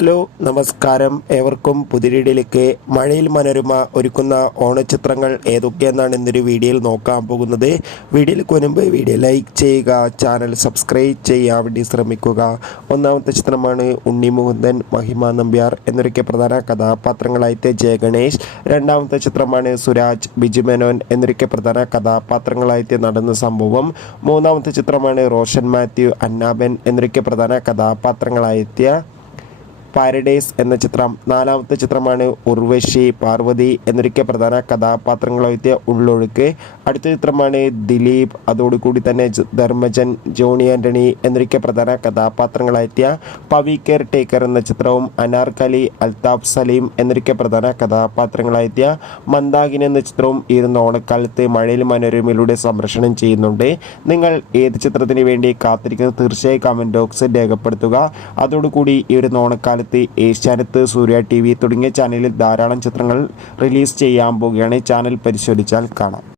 Hello നമസ്കാരം. ഏവർക്കും പുതിരീടിലേക്ക് മഴയിൽ മനോരമ ഒരുക്കുന്ന ഓണചിത്രങ്ങൾ ഏതൊക്കെയെന്നാണ് ഇന്നൊരു വീഡിയോയിൽ നോക്കാൻ പോകുന്നത്. വീഡിയോയിൽ മുൻപ് വീഡിയോ ലൈക്ക് ചെയ്യുക ചാനൽ സബ്സ്ക്രൈബ് ചെയ്യാൻ വേണ്ടി ശ്രമിക്കുക. ഒന്നാമത്തെ ചിത്രമാണ് ഉണ്ണി മുകുന്ദൻ മഹിമ നമ്പ്യാർ എന്നൊരൊക്കെ പ്രധാന കഥാപാത്രങ്ങളായിട്ട് ജയഗണേഷ്. രണ്ടാമത്തെ ചിത്രമാണ് സുരാജ് ബിജു മേനോൻ എന്നൊക്കെ പ്രധാന കഥാപാത്രങ്ങളായിട്ട് നടന്ന സംഭവം. മൂന്നാമത്തെ ചിത്രമാണ് റോഷൻ മാത്യു അന്നാബൻ എന്നൊരൊക്കെ പ്രധാന കഥാപാത്രങ്ങളായെത്തിയ പാരഡൈസ് എന്ന ചിത്രം. നാലാമത്തെ ചിത്രമാണ് ഉർവശി പാർവതി എന്നൊരിക്കെ പ്രധാന കഥാപാത്രങ്ങളെത്തിയ ഉള്ളൊഴുക്ക്. അടുത്ത ചിത്രമാണ് ദിലീപ് അതോടുകൂടി തന്നെ ധർമ്മജൻ ജോണി ആന്റണി എന്നൊരിക്കെ പ്രധാന കഥാപാത്രങ്ങളെത്തിയ പവി കെയർ ടേക്കർ എന്ന ചിത്രവും അനാർക്കലി അൽതാഫ് സലീം എന്നൊരിക്കെ പ്രധാന കഥാപാത്രങ്ങളെത്തിയ മന്ദാകിനി എന്ന ചിത്രവും ഈ ഓണക്കാലത്ത് മഴയിൽ മനോരമയിലൂടെ സംരക്ഷണം ചെയ്യുന്നുണ്ട്. നിങ്ങൾ ഏത് ചിത്രത്തിന് വേണ്ടി കാത്തിരിക്കുന്നത് തീർച്ചയായും കമന്റ് ബോക്സിൽ രേഖപ്പെടുത്തുക. അതോടുകൂടി ഈ ഒരു ഓണക്കാലത്ത് ഏഷ്യാനെറ്റ് സൂര്യ ടി തുടങ്ങിയ ചാനലിൽ ധാരാളം ചിത്രങ്ങൾ റിലീസ് ചെയ്യാൻ പോവുകയാണ് ചാനൽ പരിശോധിച്ചാൽ കാണാം.